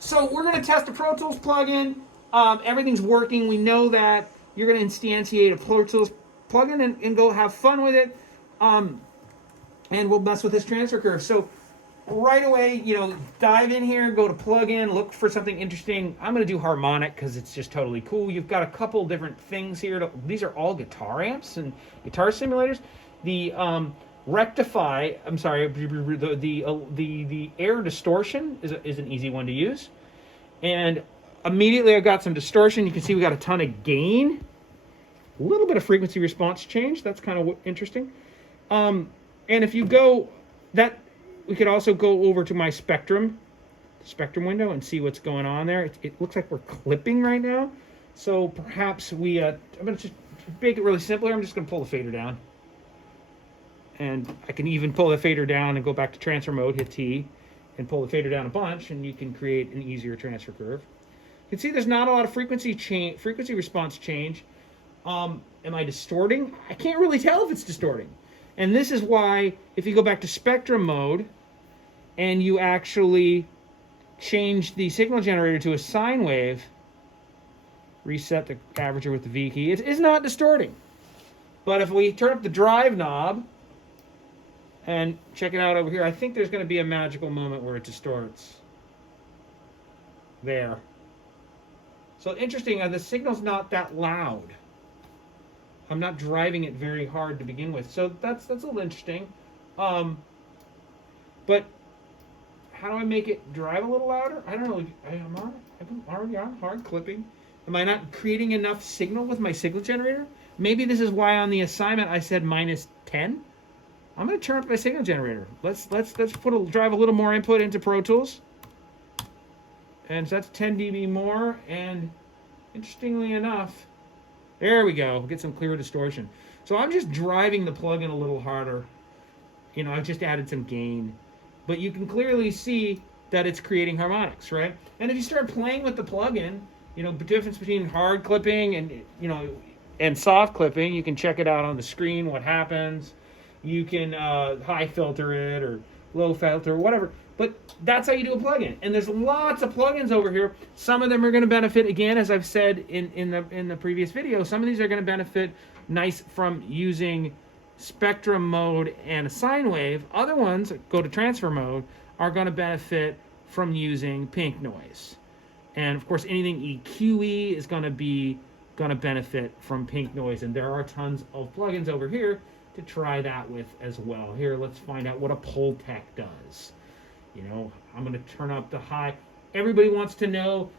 So we're going to test the Pro Tools plugin. Everything's working. We know that. You're going to instantiate a Pro Tools plugin and go have fun with it. And we'll mess with this transfer curve. So right away, dive in here, go to plugin, look for something interesting. I'm going to do harmonic because it's just totally cool. You've got a couple different things here. These are all guitar amps and guitar simulators. The rectify, I'm sorry, the air distortion is an easy one to use. And immediately I got some distortion. You can see we got a ton of gain. A little bit of frequency response change. That's kind of interesting. And if you go, we could also go over to my spectrum window and see what's going on there. It looks like we're clipping right now. So perhaps I'm going to just make it really simpler. I'm just going to pull the fader down. And I can even pull the fader down and go back to transfer mode, hit T, and pull the fader down a bunch, and you can create an easier transfer curve. You can see there's not a lot of frequency response change. Am I distorting? I can't really tell if it's distorting. And this is why, if you go back to spectrum mode, and you actually change the signal generator to a sine wave, reset the averager with the V key, it is not distorting. But if we turn up the drive knob, and check it out over here, I think there's going to be a magical moment where it distorts. There. So interesting, the signal's not that loud. I'm not driving it very hard to begin with. So that's a little interesting. But how do I make it drive a little louder? I don't know. I'm already on hard clipping. Am I not creating enough signal with my signal generator? Maybe this is why on the assignment I said -10. I'm going to turn up my signal generator. Let's drive a little more input into Pro Tools. And so that's 10 dB more. And interestingly enough, there we go. Get some clear distortion. So I'm just driving the plugin a little harder. I've just added some gain. But you can clearly see that it's creating harmonics, right? And if you start playing with the plugin, the difference between hard clipping and soft clipping, you can check it out on the screen, what happens. You can high filter it or low filter, whatever. But that's how you do a plugin. And there's lots of plugins over here. Some of them are going to benefit, again, as I've said in the previous video, some of these are going to benefit nice from using spectrum mode and a sine wave. Other ones, go to transfer mode, are going to benefit from using pink noise. And of course, anything EQE is going to benefit from pink noise. And there are tons of plugins over here to try that with as well. Here, let's find out what a Pultec does. I'm going to turn up the high. Everybody wants to know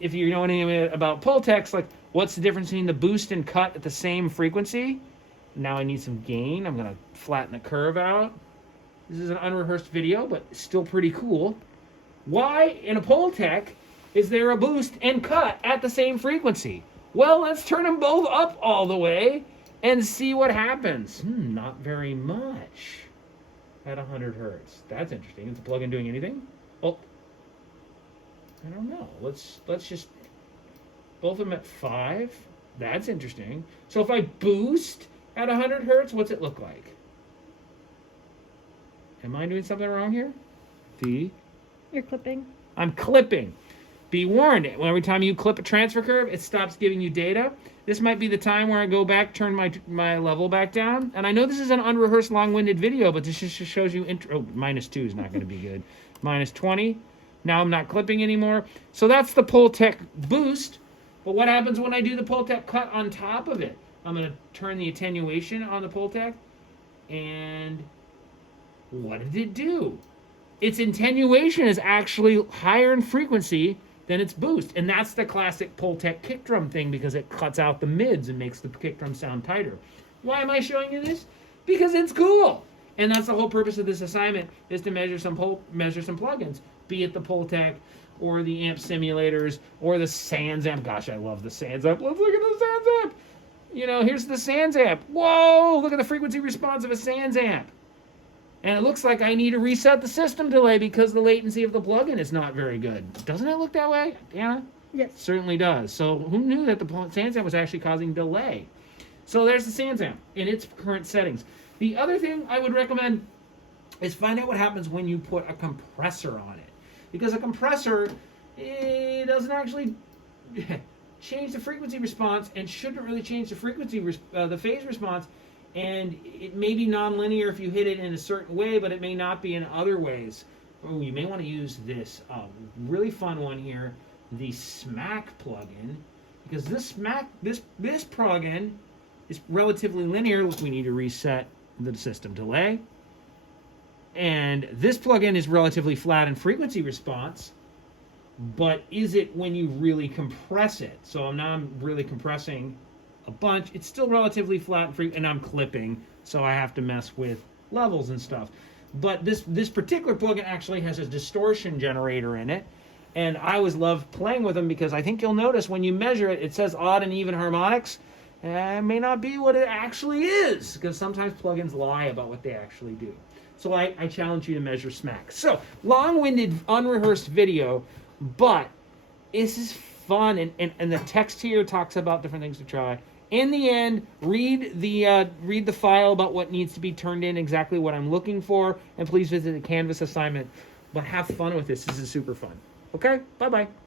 if you know anything about Pultecs, like what's the difference between the boost and cut at the same frequency. Now I need some gain. I'm going to flatten the curve out. This is an unrehearsed video, but still pretty cool. Why in a Pultec is there a boost and cut at the same frequency? Well, let's turn them both up all the way and see what happens. Not very much at 100 hertz. That's interesting. Is the plugin doing anything? Oh, I don't know. Let's just both of them at 5. That's interesting. So if I boost at 100 hertz, what's it look like? Am I doing something wrong here? You're clipping. I'm clipping. Be warned, every time you clip a transfer curve, it stops giving you data. This might be the time where I go back, turn my level back down. And I know this is an unrehearsed, long-winded video, but this just shows you... -2 is not going to be good. -20. Now I'm not clipping anymore. So that's the Pultec boost. But what happens when I do the Pultec cut on top of it? I'm going to turn the attenuation on the Pultec. And what did it do? Its attenuation is actually higher in frequency than its boost. And that's the classic Pultec kick drum thing, because it cuts out the mids and makes the kick drum sound tighter. Why am I showing you this? Because it's cool. And that's the whole purpose of this assignment, is to measure some plugins, be it the Pultec or the amp simulators or the Sans amp. Gosh, I love the Sans amp. Let's look at the Sans amp. Here's the Sans amp. Whoa, look at the frequency response of a Sans amp. And it looks like I need to reset the system delay because the latency of the plugin is not very good. Doesn't it look that way, Anna? Yes. It certainly does. So who knew that the Sans amp was actually causing delay? So there's the Sans amp in its current settings. The other thing I would recommend is find out what happens when you put a compressor on it. Because a compressor it doesn't actually change the frequency response and shouldn't really change the the phase response. And it may be nonlinear if you hit it in a certain way, but it may not be in other ways. Oh, you may want to use this really fun one here, the Smac Plug-In, because this plug-in is relatively linear. Look, we need to reset the system delay. And this plug-in is relatively flat in frequency response, but is it when you really compress it? So now I'm really compressing a bunch. It's still relatively flat and I'm clipping, so I have to mess with levels and stuff. But this particular plugin actually has a distortion generator in it, and I always love playing with them because I think you'll notice when you measure it, it says odd and even harmonics. It may not be what it actually is, because sometimes plugins lie about what they actually do. So I challenge you to measure Smac. So, long-winded, unrehearsed video, but this is fun, and the text here talks about different things to try. In the end, read the file about what needs to be turned in, exactly what I'm looking for, and please visit the Canvas assignment. But have fun with this. This is super fun. Okay? Bye-bye.